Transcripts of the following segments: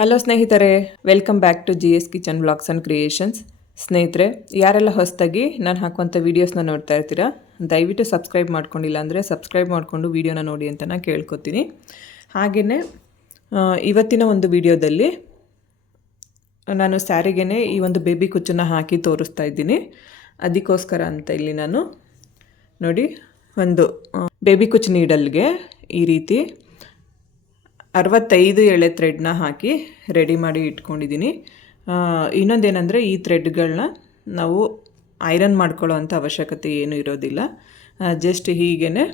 Hello ಸ್ನೇಹಿತರೆ, welcome back to G S kitchen blogs and creations. ಸ್ನೇಹಿತರೆ, ಯಾರೆಲ್ಲ ಹೊಸದಾಗಿ ನಾನು ಹಾಕುವಂಥ ವೀಡಿಯೋಸ್ನ ನೋಡ್ತಾ ಇರ್ತೀರಾ, ದಯವಿಟ್ಟು ಸಬ್ಸ್ಕ್ರೈಬ್ ಮಾಡ್ಕೊಂಡಿಲ್ಲ ಅಂದರೆ ಸಬ್ಸ್ಕ್ರೈಬ್ ಮಾಡಿಕೊಂಡು ವೀಡಿಯೋನ ನೋಡಿ ಅಂತ ನಾನು ಕೇಳ್ಕೊತೀನಿ. ಹಾಗೆಯೇ ಇವತ್ತಿನ ಒಂದು ವಿಡಿಯೋದಲ್ಲಿ ನಾನು ಸ್ಯಾರಿಗೇ ಈ ಒಂದು ಬೇಬಿ ಕುಚ್ಚನ್ನು ಹಾಕಿ ತೋರಿಸ್ತಾ ಇದ್ದೀನಿ. ಅದಕ್ಕೋಸ್ಕರ ಅಂತ ಇಲ್ಲಿ ನಾನು ನೋಡಿ ಒಂದು ಬೇಬಿ ಕುಚ್ ನೀಡಲ್ಗೆ ಈ ರೀತಿ ಅರವತ್ತೈದು ಎಳೆ ಥ್ರೆಡ್ನ ಹಾಕಿ ರೆಡಿ ಮಾಡಿ ಇಟ್ಕೊಂಡಿದ್ದೀನಿ. ಇನ್ನೊಂದೇನೆಂದರೆ ಈ ಥ್ರೆಡ್ಗಳನ್ನ ನಾವು ಐರನ್ ಮಾಡ್ಕೊಳ್ಳೋ ಅಂಥ ಅವಶ್ಯಕತೆ ಏನೂ ಇರೋದಿಲ್ಲ. ಜಸ್ಟ್ ಹೀಗೇ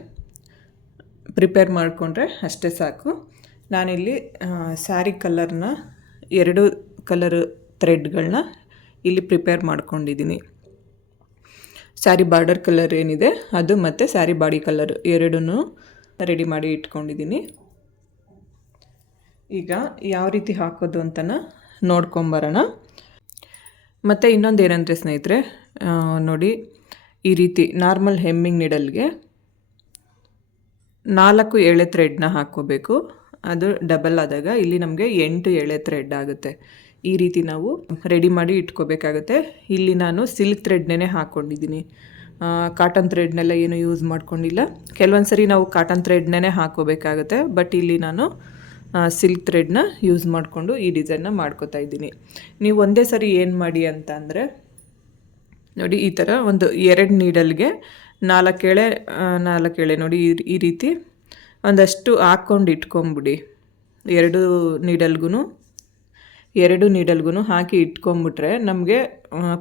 ಪ್ರಿಪೇರ್ ಮಾಡಿಕೊಂಡ್ರೆ ಅಷ್ಟೇ ಸಾಕು. ನಾನಿಲ್ಲಿ ಸ್ಯಾರಿ ಕಲರ್ನ ಎರಡು ಕಲರ್ ಥ್ರೆಡ್ಗಳನ್ನ ಇಲ್ಲಿ ಪ್ರಿಪೇರ್ ಮಾಡ್ಕೊಂಡಿದ್ದೀನಿ. ಸ್ಯಾರಿ ಬಾರ್ಡರ್ ಕಲರ್ ಏನಿದೆ, ಅದು ಮತ್ತು ಸ್ಯಾರಿ ಬಾಡಿ ಕಲರ್ ಎರಡೂ ರೆಡಿ ಮಾಡಿ ಇಟ್ಕೊಂಡಿದ್ದೀನಿ. ಈಗ ಯಾವ ರೀತಿ ಹಾಕೋದು ಅಂತನ ನೋಡ್ಕೊಂಬರೋಣ. ಮತ್ತು ಇನ್ನೊಂದು ಏನಂದರೆ ಸ್ನೇಹಿತರೆ ನೋಡಿ, ಈ ರೀತಿ ನಾರ್ಮಲ್ ಹೆಮ್ಮಿಂಗ್ ನಿಡಲ್ಗೆ ನಾಲ್ಕು ಎಳೆ ಥ್ರೆಡ್ನ ಹಾಕ್ಕೋಬೇಕು. ಅದು ಡಬಲ್ ಆದಾಗ ಇಲ್ಲಿ ನಮಗೆ ಎಂಟು ಎಳೆ ಥ್ರೆಡ್ ಆಗುತ್ತೆ. ಈ ರೀತಿ ನಾವು ರೆಡಿ ಮಾಡಿ ಇಟ್ಕೋಬೇಕಾಗುತ್ತೆ. ಇಲ್ಲಿ ನಾನು ಸಿಲ್ಕ್ ಥ್ರೆಡ್ನೇ ಹಾಕ್ಕೊಂಡಿದ್ದೀನಿ. ಕಾಟನ್ ಥ್ರೆಡ್ನೆಲ್ಲ ಏನು ಯೂಸ್ ಮಾಡ್ಕೊಂಡಿಲ್ಲ. ಕೆಲವೊಂದು ಸರಿ ನಾವು ಕಾಟನ್ ಥ್ರೆಡ್ನೇ ಹಾಕ್ಕೋಬೇಕಾಗುತ್ತೆ. ಬಟ್ ಇಲ್ಲಿ ನಾನು ಸಿಲ್ಕ್ ಥ್ರೆಡ್ನ ಯೂಸ್ ಮಾಡಿಕೊಂಡು ಈ ಡಿಸೈನ್ನ ಮಾಡ್ಕೋತಾ ಇದ್ದೀನಿ. ನೀವು ಒಂದೇ ಸರಿ ಏನು ಮಾಡಿ ಅಂತ ಅಂದರೆ, ನೋಡಿ ಈ ಥರ ಒಂದು ಎರಡು ನೀಡಲ್ಗೆ ನಾಲ್ಕೆಳೆ ನಾಲ್ಕೆಳೆ ನೋಡಿ ಈ ಈ ರೀತಿ ಒಂದಷ್ಟು ಹಾಕ್ಕೊಂಡು ಇಟ್ಕೊಂಬಿಡಿ. ಎರಡು ನೀಡಲ್ಗೂ ಎರಡು ನೀಡಲ್ಗೂ ಹಾಕಿ ಇಟ್ಕೊಂಬಿಟ್ರೆ ನಮಗೆ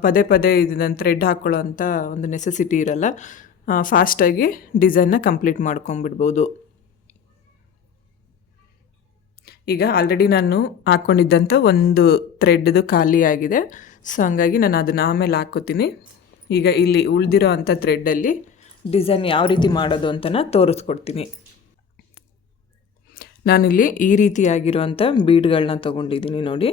ಪದೇ ಪದೇ ಇದನ್ನು ಥ್ರೆಡ್ ಹಾಕ್ಕೊಳ್ಳೋ ಅಂಥ ಒಂದು ನೆಸೆಸಿಟಿ ಇರಲ್ಲ. ಫಾಸ್ಟಾಗಿ ಡಿಸೈನ್ನ ಕಂಪ್ಲೀಟ್ ಮಾಡ್ಕೊಂಬಿಡ್ಬೋದು. ಈಗ ಆಲ್ರೆಡಿ ನಾನು ಹಾಕ್ಕೊಂಡಿದ್ದಂಥ ಒಂದು ಥ್ರೆಡ್ದು ಖಾಲಿ ಆಗಿದೆ. ಸೊ ಹಂಗಾಗಿ ನಾನು ಅದನ್ನು ಆಮೇಲೆ ಹಾಕ್ಕೋತೀನಿ. ಈಗ ಇಲ್ಲಿ ಉಳಿದಿರೋ ಅಂಥ ಥ್ರೆಡ್ಡಲ್ಲಿ ಡಿಸೈನ್ ಯಾವ ರೀತಿ ಮಾಡೋದು ಅಂತನ ತೋರಿಸ್ಕೊಡ್ತೀನಿ. ನಾನಿಲ್ಲಿ ಈ ರೀತಿಯಾಗಿರುವಂಥ ಬೀಡ್ಗಳನ್ನ ತೊಗೊಂಡಿದ್ದೀನಿ ನೋಡಿ.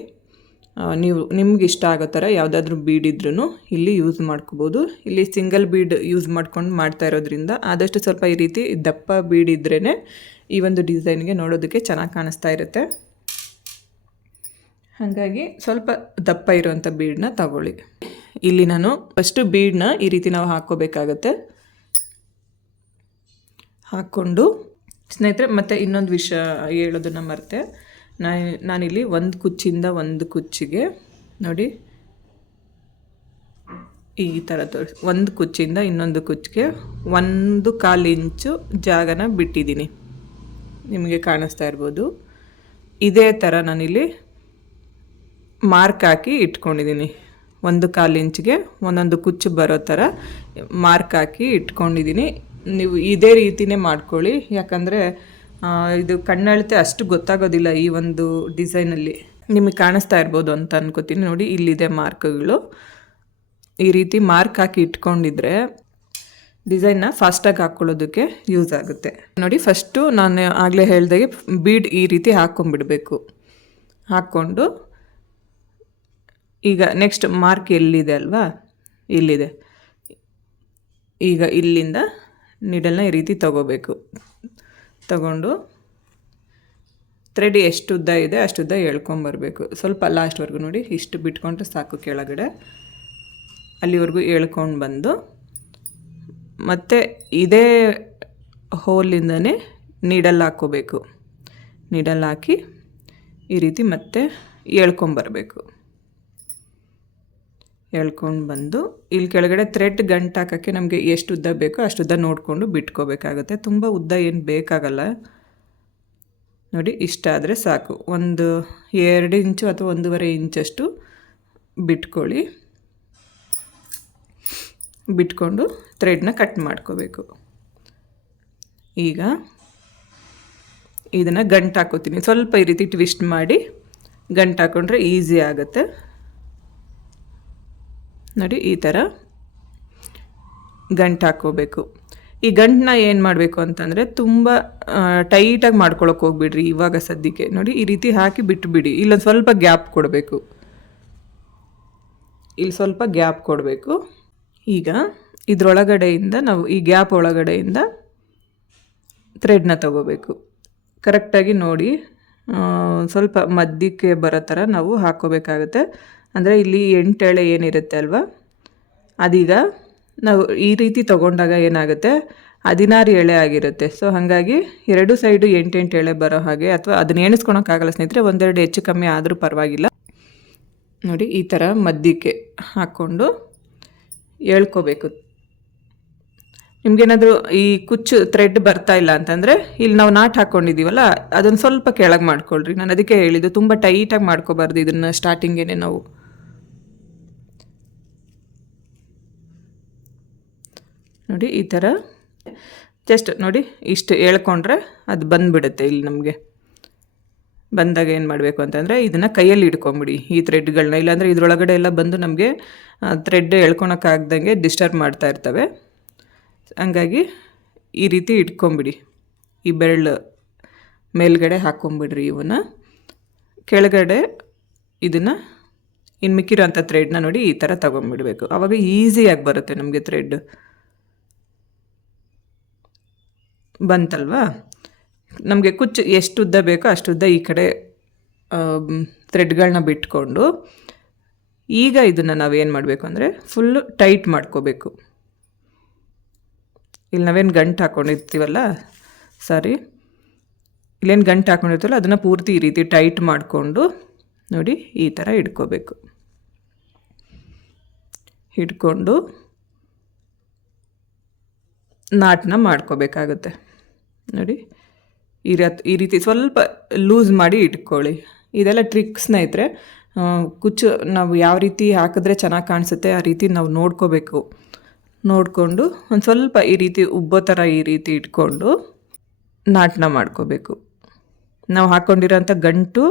ನೀವು, ನಿಮ್ಗೆ ಇಷ್ಟ ಆಗೋ ಥರ ಯಾವುದಾದ್ರೂ ಬೀಡ್ ಇದ್ರೂ ಇಲ್ಲಿ ಯೂಸ್ ಮಾಡ್ಕೋಬೋದು. ಇಲ್ಲಿ ಸಿಂಗಲ್ ಬೀಡ್ ಯೂಸ್ ಮಾಡ್ಕೊಂಡು ಮಾಡ್ತಾ ಇರೋದ್ರಿಂದ ಆದಷ್ಟು ಸ್ವಲ್ಪ ಈ ರೀತಿ ದಪ್ಪ ಬೀಡ್ ಇದ್ರೇ ಈ ಒಂದು ಡಿಸೈನ್ಗೆ ನೋಡೋದಕ್ಕೆ ಚೆನ್ನಾಗಿ ಕಾಣಿಸ್ತಾ ಇರುತ್ತೆ. ಹಾಗಾಗಿ ಸ್ವಲ್ಪ ದಪ್ಪ ಇರುವಂಥ ಬೀಡನ್ನ ತಗೊಳ್ಳಿ. ಇಲ್ಲಿ ನಾನು ಫಸ್ಟು ಬೀಡನ್ನ ಈ ರೀತಿ ನಾವು ಹಾಕ್ಕೋಬೇಕಾಗತ್ತೆ. ಹಾಕ್ಕೊಂಡು ಸ್ನೇಹಿತರೆ, ಮತ್ತು ಇನ್ನೊಂದು ವಿಷಯ ಹೇಳೋದನ್ನು ಮರೆತೆ. ನಾನು, ನಾನಿಲ್ಲಿ ಒಂದು ಕುಚ್ಚಿಂದ ಒಂದು ಕುಚ್ಚಿಗೆ, ನೋಡಿ. ಈ ಥರ ತೋರಿಸಿ ಒಂದು ಕುಚ್ಚಿಂದ ಇನ್ನೊಂದು ಕುಚ್ಚಿಗೆ ಒಂದು ಕಾಲು ಇಂಚು ಜಾಗನ ಬಿಟ್ಟಿದ್ದೀನಿ. ನಿಮಗೆ ಕಾಣಿಸ್ತಾ ಇರ್ಬೋದು. ಇದೇ ಥರ ನಾನಿಲ್ಲಿ ಮಾರ್ಕ್ ಹಾಕಿ ಇಟ್ಕೊಂಡಿದ್ದೀನಿ. ಒಂದು ಕಾಲು ಇಂಚ್ಗೆ ಒಂದೊಂದು ಕುಚ್ಚು ಬರೋ ಥರ ಮಾರ್ಕ್ ಹಾಕಿ ಇಟ್ಕೊಂಡಿದ್ದೀನಿ. ನೀವು ಇದೇ ರೀತಿನೇ ಮಾಡ್ಕೊಳ್ಳಿ. ಯಾಕಂದರೆ ಇದು ಕಣ್ಣಳತೆ ಅಷ್ಟು ಗೊತ್ತಾಗೋದಿಲ್ಲ ಈ ಒಂದು ಡಿಸೈನಲ್ಲಿ. ನಿಮಗೆ ಕಾಣಿಸ್ತಾ ಇರ್ಬೋದು ಅಂತ ಅನ್ಕೋತೀನಿ ನೋಡಿ ಇಲ್ಲಿದೆ ಮಾರ್ಕ್ಗಳು. ಈ ರೀತಿ ಮಾರ್ಕ್ ಹಾಕಿ ಇಟ್ಕೊಂಡಿದ್ರೆ ಡಿಸೈನ್ನ ಫಾಸ್ಟಾಗಿ ಹಾಕ್ಕೊಳ್ಳೋದಕ್ಕೆ ಯೂಸ್ ಆಗುತ್ತೆ. ನೋಡಿ ಫಸ್ಟು ನಾನು ಆಗಲೇ ಹೇಳ್ದಾಗೆ ಬೀಡ್ ಈ ರೀತಿ ಹಾಕ್ಕೊಂಡ್ಬಿಡಬೇಕು ಹಾಕ್ಕೊಂಡು ಈಗ ನೆಕ್ಸ್ಟ್ ಮಾರ್ಕ್ ಎಲ್ಲಿದೆ ಅಲ್ವಾ? ಇಲ್ಲಿದೆ. ಈಗ ಇಲ್ಲಿಂದ ನೀಡಲ್ನ ಈ ರೀತಿ ತಗೋಬೇಕು. ತಗೊಂಡು ಥ್ರೆಡ್ ಎಷ್ಟು ಉದ್ದ ಇದೆ ಅಷ್ಟು ಉದ್ದ ಹೇಳ್ಕೊಂಬರ್ಬೇಕು ಸ್ವಲ್ಪ ಲಾಸ್ಟ್ವರೆಗೂ ನೋಡಿ, ಇಷ್ಟು ಬಿಟ್ಕೊಂಡ್ರೆ ಸಾಕು ಕೆಳಗಡೆ. ಅಲ್ಲಿವರೆಗೂ ಎಳ್ಕೊಂಡು ಬಂದು ಮತ್ತು ಇದೇ ಹೋಲಿಂದನೇ ನೀಡಲ್ ಹಾಕೋಬೇಕು ನೀಡಲ್ ಹಾಕಿ ಈ ರೀತಿ ಮತ್ತೆ ಎಳ್ಕೊಂಬರಬೇಕು ಎಳ್ಕೊಂಡು ಬಂದು ಇಲ್ಲಿ ಕೆಳಗಡೆ ಥ್ರೆಡ್ ಗಂಟು ಹಾಕೋಕ್ಕೆ ನಮಗೆ ಎಷ್ಟು ಉದ್ದ ಬೇಕೋ ಅಷ್ಟು ಉದ್ದ ನೋಡಿಕೊಂಡು ಬಿಟ್ಕೋಬೇಕಾಗುತ್ತೆ. ತುಂಬ ಉದ್ದ ಏನು ಬೇಕಾಗಲ್ಲ. ನೋಡಿ, ಇಷ್ಟ ಆದರೆ ಸಾಕು. ಒಂದು ಎರಡು ಇಂಚು ಅಥವಾ ಒಂದೂವರೆ ಇಂಚಷ್ಟು ಬಿಟ್ಕೊಳ್ಳಿ. ಬಿಟ್ಕೊಂಡು ಥ್ರೆಡ್ನ ಕಟ್ ಮಾಡ್ಕೋಬೇಕು. ಈಗ ಇದನ್ನು ಗಂಟು ಹಾಕೋತೀನಿ. ಸ್ವಲ್ಪ ಈ ರೀತಿ ಟ್ವಿಸ್ಟ್ ಮಾಡಿ ಗಂಟು ಹಾಕೊಂಡ್ರೆ ಈಸಿ ಆಗುತ್ತೆ. ನೋಡಿ, ಈ ಥರ ಗಂಟು ಹಾಕ್ಕೋಬೇಕು ಈ ಗಂಟನ್ನ ಏನು ಮಾಡಬೇಕು ಅಂತಂದರೆ ತುಂಬ ಟೈಟಾಗಿ ಮಾಡ್ಕೊಳಕ್ಕೆ ಹೋಗ್ಬಿಡ್ರಿ ಇವಾಗ ಸದ್ಯಕ್ಕೆ. ನೋಡಿ, ಈ ರೀತಿ ಹಾಕಿ ಬಿಟ್ಟುಬಿಡಿ ಇಲ್ಲೊಂದು ಸ್ವಲ್ಪ ಗ್ಯಾಪ್ ಕೊಡಬೇಕು. ಇಲ್ಲಿ ಸ್ವಲ್ಪ ಗ್ಯಾಪ್ ಕೊಡಬೇಕು. ಈಗ ಇದರೊಳಗಡೆಯಿಂದ ನಾವು ಈ ಗ್ಯಾಪ್ ಒಳಗಡೆಯಿಂದ ಥ್ರೆಡ್ನ ತಗೋಬೇಕು. ಕರೆಕ್ಟಾಗಿ ನೋಡಿ ಸ್ವಲ್ಪ ಮಧ್ಯಕ್ಕೆ ಬರೋ ಥರ ನಾವು ಹಾಕ್ಕೋಬೇಕಾಗುತ್ತೆ. ಅಂದರೆ ಇಲ್ಲಿ ಎಂಟು ಎಳೆ ಏನಿರುತ್ತೆ ಅಲ್ವಾ? ಅದೀಗ ನಾವು ಈ ರೀತಿ ತಗೊಂಡಾಗ ಏನಾಗುತ್ತೆ? ಹದಿನಾರು ಎಳೆ ಆಗಿರುತ್ತೆ. ಸೊ ಹಾಗಾಗಿ ಎರಡು ಸೈಡು ಎಂಟೆಂಟು ಎಳೆ ಬರೋ ಹಾಗೆ, ಅಥವಾ ಅದನ್ನ ಎಣಿಸ್ಕೊಳಕ್ಕಾಗಲ್ಲ ಸ್ನೇಹಿತರೆ, ಒಂದೆರಡು ಹೆಚ್ಚು ಕಮ್ಮಿ ಆದರೂ ಪರವಾಗಿಲ್ಲ. ನೋಡಿ, ಈ ಥರ ಮಧ್ಯಕ್ಕೆ ಹಾಕ್ಕೊಂಡು ಎಳ್ಕೋಬೇಕು ನಿಮ್ಗೇನಾದರೂ ಈ ಕುಚ್ಚು ಥ್ರೆಡ್ ಬರ್ತಾ ಇಲ್ಲ ಅಂತಂದರೆ ಇಲ್ಲಿ ನಾವು ನಾಟ್ ಹಾಕ್ಕೊಂಡಿದ್ದೀವಲ್ಲ ಅದನ್ನು ಸ್ವಲ್ಪ ಕೆಳಗೆ ಮಾಡ್ಕೊಳ್ರಿ. ನಾನು ಅದಕ್ಕೆ ಹೇಳಿದ್ದು ತುಂಬ ಟೈಟಾಗಿ ಮಾಡ್ಕೋಬಾರ್ದು ಇದನ್ನು ಸ್ಟಾರ್ಟಿಂಗೇನೆ ನಾವು. ನೋಡಿ, ಈ ಥರ ಜಸ್ಟ್ ನೋಡಿ, ಇಷ್ಟು ಹೇಳ್ಕೊಂಡ್ರೆ ಅದು ಬಂದುಬಿಡುತ್ತೆ ಇಲ್ಲಿ ನಮಗೆ. ಬಂದಾಗ ಏನು ಮಾಡಬೇಕು ಅಂತಂದರೆ ಇದನ್ನು ಕೈಯಲ್ಲಿ ಇಟ್ಕೊಂಬಿಡಿ ಈ ಥ್ರೆಡ್ಗಳನ್ನ ಇಲ್ಲಾಂದರೆ ಇದರೊಳಗಡೆ ಎಲ್ಲ ಬಂದು ನಮಗೆ ಥ್ರೆಡ್ ಎಳ್ಕೊಳಕ್ಕಾಗ್ದಂಗೆ ಡಿಸ್ಟರ್ಬ್ ಮಾಡ್ತಾ ಇರ್ತವೆ. ಹಂಗಾಗಿ ಈ ರೀತಿ ಇಟ್ಕೊಂಬಿಡಿ. ಈ ಬೆರಳು ಮೇಲ್ಗಡೆ ಹಾಕ್ಕೊಂಬಿಡ್ರಿ ಇವನ್ನ ಕೆಳಗಡೆ ಇದನ್ನು ಇನ್ನು ಮಿಕ್ಕಿರೋಂಥ ಥ್ರೆಡ್ನ ನೋಡಿ ಈ ಥರ ತೊಗೊಂಬಿಡಬೇಕು. ಆವಾಗ ಈಸಿಯಾಗಿ ಬರುತ್ತೆ ನಮಗೆ ಥ್ರೆಡ್ ಬಂತಲ್ವಾ? ನಮಗೆ ಕುಚ್ಚು ಎಷ್ಟು ಉದ್ದ ಬೇಕೋ ಅಷ್ಟು ಉದ್ದ ಈ ಕಡೆ ಥ್ರೆಡ್ಗಳನ್ನ ಬಿಟ್ಕೊಂಡು ಈಗ ಇದನ್ನು ನಾವೇನು ಮಾಡಬೇಕು ಅಂದರೆ ಫುಲ್ಲು ಟೈಟ್ ಮಾಡ್ಕೋಬೇಕು. ಇಲ್ಲಿ ನಾವೇನು ಗಂಟು ಹಾಕ್ಕೊಂಡಿರ್ತೀವಲ್ಲ ಸಾರಿ ಇಲ್ಲೇನು ಗಂಟು ಹಾಕ್ಕೊಂಡಿರ್ತೀವಲ್ಲ ಅದನ್ನು ಪೂರ್ತಿ ಈ ರೀತಿ ಟೈಟ್ ಮಾಡಿಕೊಂಡು ನೋಡಿ ಈ ಥರ ಹಿಡ್ಕೋಬೇಕು ಹಿಡ್ಕೊಂಡು ನಾಟನ್ನ ಮಾಡ್ಕೋಬೇಕಾಗುತ್ತೆ. ನೋಡಿ. ಈ ರತ್ ಈ ರೀತಿ ಸ್ವಲ್ಪ ಲೂಸ್ ಮಾಡಿ ಇಟ್ಕೊಳ್ಳಿ. ಇದೆಲ್ಲ ಟ್ರಿಕ್ ಸ್ನೇಹಿತರೆ ಕುಚ್ಚು ನಾವು ಯಾವ ರೀತಿ ಹಾಕಿದ್ರೆ ಚೆನ್ನಾಗಿ ಕಾಣಿಸುತ್ತೆ ಆ ರೀತಿ ನಾವು ನೋಡ್ಕೋಬೇಕು. ನೋಡಿಕೊಂಡು ಒಂದು ಸ್ವಲ್ಪ ಈ ರೀತಿ ಉಬ್ಬೋ ಥರ ಈ ರೀತಿ ಇಟ್ಕೊಂಡು ನಾಟನ ಮಾಡ್ಕೋಬೇಕು. ನಾವು ಹಾಕ್ಕೊಂಡಿರೋಂಥ ಗಂಟು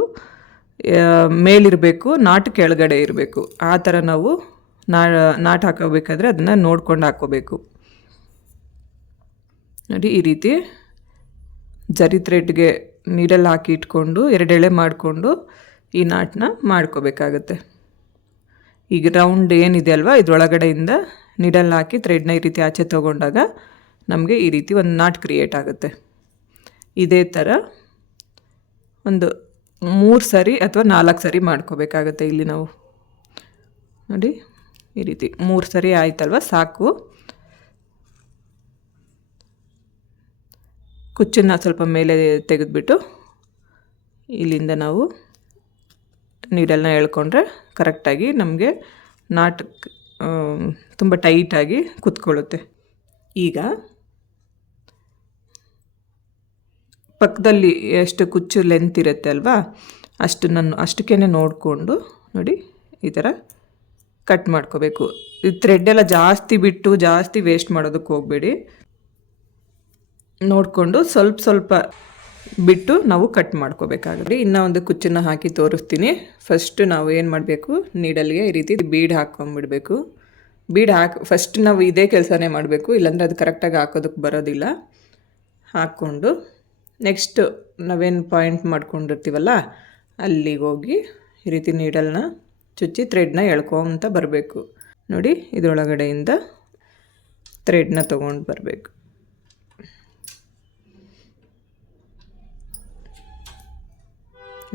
ಮೇಲಿರಬೇಕು, ನಾಟು ಕೆಳಗಡೆ ಇರಬೇಕು. ಆ ಥರ ನಾವು ನಾ, ನಾಟ್ ಹಾಕೋಬೇಕಾದ್ರೆ ಅದನ್ನು ನೋಡ್ಕೊಂಡು ಹಾಕ್ಕೋಬೇಕು. ನೋಡಿ ಈ ರೀತಿ ಜರಿ ಥ್ರೆಡ್ಗೆ ನೀರಲ್ಲಿ ಹಾಕಿ ಇಟ್ಕೊಂಡು, ಎರಡೆಳೆ ಮಾಡಿಕೊಂಡು ಈ ನಾಟನ್ನ ಮಾಡ್ಕೋಬೇಕಾಗತ್ತೆ. ಈಗ ರೌಂಡ್ ಏನಿದೆ ಅಲ್ವಾ? ಇದ್ರೊಳಗಡೆಯಿಂದ ನೀಡಲ್ ಹಾಕಿ ಥ್ರೆಡ್ನ ಈ ರೀತಿ ಆಚೆ ತೊಗೊಂಡಾಗ ನಮಗೆ ಈ ರೀತಿ ಒಂದು ನಾಟ್ ಕ್ರಿಯೇಟ್ ಆಗುತ್ತೆ. ಇದೇ ಥರ ಒಂದು ಮೂರು ಸರಿ ಅಥವಾ ನಾಲ್ಕು ಸರಿ ಮಾಡ್ಕೋಬೇಕಾಗತ್ತೆ ಇಲ್ಲಿ ನಾವು. ನೋಡಿ, ಈ ರೀತಿ ಮೂರು ಸರಿ ಆಯ್ತಲ್ವ? ಸಾಕು. ಕುಚ್ಚನ್ನು ಸ್ವಲ್ಪ ಮೇಲೆ ತೆಗೆದುಬಿಟ್ಟು ಇಲ್ಲಿಂದ ನಾವು ನೀಡಲ್ನ ಎಳ್ಕೊಂಡ್ರೆ ಕರೆಕ್ಟಾಗಿ ನಮಗೆ ನಾಟ್ ತುಂಬ ಟೈಟಾಗಿ ಕುತ್ಕೊಳ್ಳುತ್ತೆ. ಈಗ ಪಕ್ಕದಲ್ಲಿ ಎಷ್ಟು ಕುಚ್ಚು ಲೆಂತ್ ಇರುತ್ತೆ ಅಲ್ವಾ, ಅಷ್ಟು ನಾನು ಅಷ್ಟಕ್ಕೇ ನೋಡಿಕೊಂಡು ನೋಡಿ ಈ ಥರ ಕಟ್ ಮಾಡ್ಕೋಬೇಕು. ಈ ಥ್ರೆಡ್ ಎಲ್ಲ ಜಾಸ್ತಿ ಬಿಟ್ಟು ಜಾಸ್ತಿ ವೇಸ್ಟ್ ಮಾಡೋದಕ್ಕೆ ಹೋಗಬೇಡಿ. ನೋಡಿಕೊಂಡು ಸ್ವಲ್ಪ ಸ್ವಲ್ಪ ಬಿಟ್ಟು ನಾವು ಕಟ್ ಮಾಡ್ಕೋಬೇಕಾಗುತ್ತೆ. ಇನ್ನೂ ಒಂದು ಕುಚ್ಚನ್ನ ಹಾಕಿ ತೋರಿಸ್ತೀನಿ. ಫಸ್ಟ್ ನಾವು ಏನು ಮಾಡಬೇಕು? ನೀಡಲ್ಗೆ ಈ ರೀತಿ ಬೀಡ್ ಹಾಕ್ಕೊಂಬಿಡಬೇಕು ಬೀಡ್ ಹಾಕಿ ಫಸ್ಟ್ ನಾವು ಇದೇ ಕೆಲಸನೇ ಮಾಡಬೇಕು. ಇಲ್ಲಾಂದರೆ ಅದು ಕರೆಕ್ಟಾಗಿ ಹಾಕೋದಕ್ಕೆ ಬರೋದಿಲ್ಲ. ಹಾಕ್ಕೊಂಡು ನೆಕ್ಸ್ಟ್ ನಾವೇನು ಪಾಯಿಂಟ್ ಮಾಡ್ಕೊಂಡಿರ್ತೀವಲ್ಲ, ಅಲ್ಲಿಗೆ ಹೋಗಿ ಈ ರೀತಿ ನೀಡಲ್ನ ಚುಚ್ಚಿ ಥ್ರೆಡ್ನ ಎಳ್ಕೊತ ಬರಬೇಕು. ನೋಡಿ, ಇದರೊಳಗಡೆಯಿಂದ ಥ್ರೆಡ್ನ ತೊಗೊಂಡು ಬರಬೇಕು.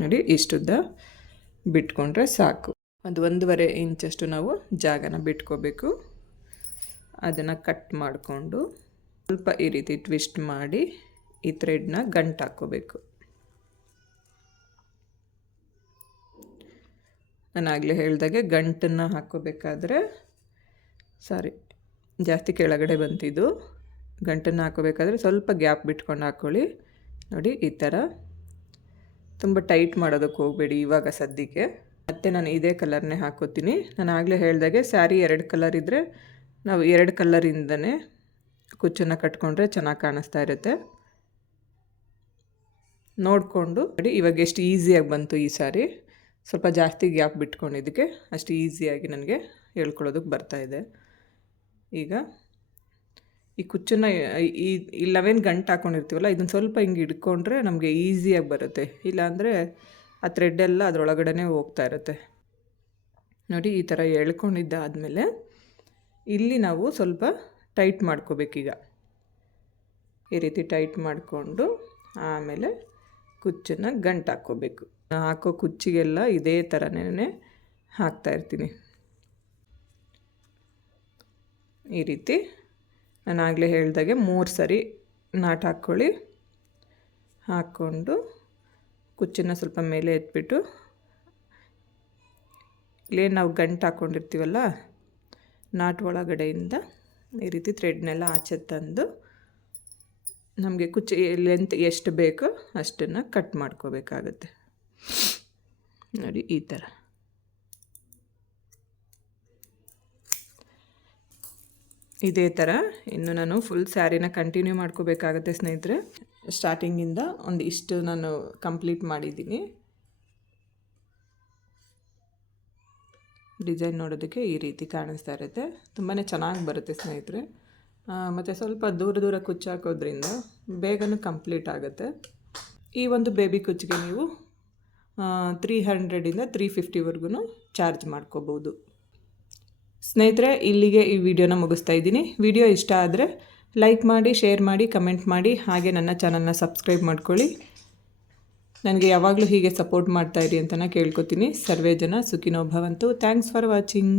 ನೋಡಿ ಇಷ್ಟುದ್ದ ಬಿಟ್ಕೊಂಡ್ರೆ ಸಾಕು. ಒಂದು ಒಂದೂವರೆ ಇಂಚಷ್ಟು ನಾವು ಜಾಗನ ಬಿಟ್ಕೋಬೇಕು. ಅದನ್ನು ಕಟ್ ಮಾಡಿಕೊಂಡು ಸ್ವಲ್ಪ ಈ ರೀತಿ ಟ್ವಿಸ್ಟ್ ಮಾಡಿ ಈ ಥ್ರೆಡ್ನ ಗಂಟು ಹಾಕ್ಕೋಬೇಕು. ನಾನು ಆಗಲೇ ಹೇಳಿದಾಗೆ ಗಂಟನ್ನು ಹಾಕ್ಕೋಬೇಕಾದ್ರೆ ಸಾರಿ ಜಾಸ್ತಿ ಕೆಳಗಡೆ ಬಂತಿದ್ದು. ಗಂಟನ್ನು ಹಾಕೋಬೇಕಾದ್ರೆ ಸ್ವಲ್ಪ ಗ್ಯಾಪ್ ಬಿಟ್ಕೊಂಡು ಹಾಕ್ಕೊಳ್ಳಿ ನೋಡಿ, ಈ ಥರ ತುಂಬ ಟೈಟ್ ಮಾಡೋದಕ್ಕೆ ಹೋಗಬೇಡಿ ಇವಾಗ ಸದ್ಯಕ್ಕೆ. ಮತ್ತು ನಾನು ಇದೇ ಕಲರ್ನೇ ಹಾಕೋತೀನಿ. ನಾನು ಆಗಲೇ ಹೇಳಿದಾಗೆ ಸ್ಯಾರಿ ಎರಡು ಕಲರ್ ಇದ್ದರೆ ನಾವು ಎರಡು ಕಲರಿಂದನೇ ಕುಚ್ಚನ್ನು ಕಟ್ಕೊಂಡ್ರೆ ಚೆನ್ನಾಗಿ ಕಾಣಿಸ್ತಾ ಇರುತ್ತೆ. ನೋಡಿಕೊಂಡು ನೋಡಿ, ಇವಾಗ ಎಷ್ಟು ಈಸಿಯಾಗಿ ಬಂತು ಈ ಸಾರಿ ಸ್ವಲ್ಪ ಜಾಸ್ತಿ ಗ್ಯಾಪ್ ಬಿಟ್ಕೊಂಡಿದ್ದಕ್ಕೆ ಅಷ್ಟು ಈಸಿಯಾಗಿ ನನಗೆ ಹೇಳ್ಕೊಳ್ಳೋದಕ್ಕೆ ಬರ್ತಾಯಿದೆ ಈಗ ಈ ಕುಚ್ಚನ್ನ, ಈ ಲವೆನ್ ಗಂಟು ಹಾಕ್ಕೊಂಡಿರ್ತೀವಲ್ಲ ಇದನ್ನು ಸ್ವಲ್ಪ ಹಿಂಗೆ ಹಿಡ್ಕೊಂಡ್ರೆ ನಮಗೆ ಈಸಿಯಾಗಿ ಬರುತ್ತೆ. ಇಲ್ಲಾಂದರೆ ಆ ಥ್ರೆಡ್ಡೆಲ್ಲ ಅದರೊಳಗಡೆ ಹೋಗ್ತಾ ಇರುತ್ತೆ. ನೋಡಿ, ಈ ಥರ ಎಳ್ಕೊಂಡಿದ್ದಾದಮೇಲೆ ಇಲ್ಲಿ ನಾವು ಸ್ವಲ್ಪ ಟೈಟ್ ಮಾಡ್ಕೋಬೇಕೀಗ. ಈ ರೀತಿ ಟೈಟ್ ಮಾಡಿಕೊಂಡು ಆಮೇಲೆ ಕುಚ್ಚನ್ನು ಗಂಟು ಹಾಕ್ಕೋಬೇಕು. ಹಾಕೋ ಕುಚ್ಚಿಗೆಲ್ಲ ಇದೇ ಥರನೇ ಹಾಕ್ತಾ ಇರ್ತೀನಿ. ಈ ರೀತಿ ನಾನು ಆಗಲೇ ಹೇಳ್ದಾಗೆ ಮೂರು ಸರಿ ನಾಟ್ ಹಾಕ್ಕೊಳ್ಳಿ. ಹಾಕ್ಕೊಂಡು ಕುಚ್ಚನ್ನು ಸ್ವಲ್ಪ ಮೇಲೆ ಎತ್ಬಿಟ್ಟು ಇಲ್ಲೇನು ನಾವು ಗಂಟು ಹಾಕ್ಕೊಂಡಿರ್ತೀವಲ್ಲ, ನಾಟ್ ಒಳಗಡೆಯಿಂದ ಈ ರೀತಿ ಥ್ರೆಡ್ನೆಲ್ಲ ಆಚೆ ತಂದು ನಮಗೆ ಕುಚ್ಚು ಲೆಂತ್ ಎಷ್ಟು ಬೇಕೋ ಅಷ್ಟನ್ನು ಕಟ್ ಮಾಡ್ಕೋಬೇಕಾಗತ್ತೆ. ನೋಡಿ ಈ ಥರ. ಇದೇ ಥರ ಇನ್ನು ನಾನು ಫುಲ್ ಸ್ಯಾರಿನ ಕಂಟಿನ್ಯೂ ಮಾಡ್ಕೋಬೇಕಾಗತ್ತೆ ಸ್ನೇಹಿತರೆ. ಸ್ಟಾರ್ಟಿಂಗಿಂದ ಒಂದು ಇಷ್ಟು ನಾನು ಕಂಪ್ಲೀಟ್ ಮಾಡಿದ್ದೀನಿ. ಡಿಸೈನ್ ನೋಡೋದಕ್ಕೆ ಈ ರೀತಿ ಕಾಣಿಸ್ತಾ ಇರುತ್ತೆ. ತುಂಬಾ ಚೆನ್ನಾಗಿ ಬರುತ್ತೆ ಸ್ನೇಹಿತರೆ. ಮತ್ತು ಸ್ವಲ್ಪ ದೂರ ದೂರ ಕುಚ್ಚಾಕೋದ್ರಿಂದ ಬೇಗನೆ ಕಂಪ್ಲೀಟ್ ಆಗುತ್ತೆ. ಈ ಒಂದು ಬೇಬಿ ಕುಚ್ಚಿಗೆ ನೀವು ತ್ರೀ ಹಂಡ್ರೆಡಿಂದ ತ್ರೀ ಫಿಫ್ಟಿವರೆಗೂ ಚಾರ್ಜ್ ಮಾಡ್ಕೋಬೋದು ಸ್ನೇಹಿತರೆ, ಇಲ್ಲಿಗೆ ಈ ವಿಡಿಯೋನ ಮುಗಿಸ್ತಾ ಇದ್ದೀನಿ. ವಿಡಿಯೋ ಇಷ್ಟ ಆದರೆ ಲೈಕ್ ಮಾಡಿ, ಶೇರ್ ಮಾಡಿ, ಕಮೆಂಟ್ ಮಾಡಿ, ಹಾಗೆ ನನ್ನ ಚಾನಲ್ನ ಸಬ್ಸ್ಕ್ರೈಬ್ ಮಾಡ್ಕೊಳ್ಳಿ. ನನಗೆ ಯಾವಾಗಲೂ ಹೀಗೆ ಸಪೋರ್ಟ್ ಮಾಡ್ತಾ ಇರಿ ಅಂತ ಕೇಳ್ಕೊತೀನಿ. ಸರ್ವೇ ಜನ ಸುಖಿನೋಭವಂತು ಥ್ಯಾಂಕ್ಸ್ ಫಾರ್ ವಾಚಿಂಗ್.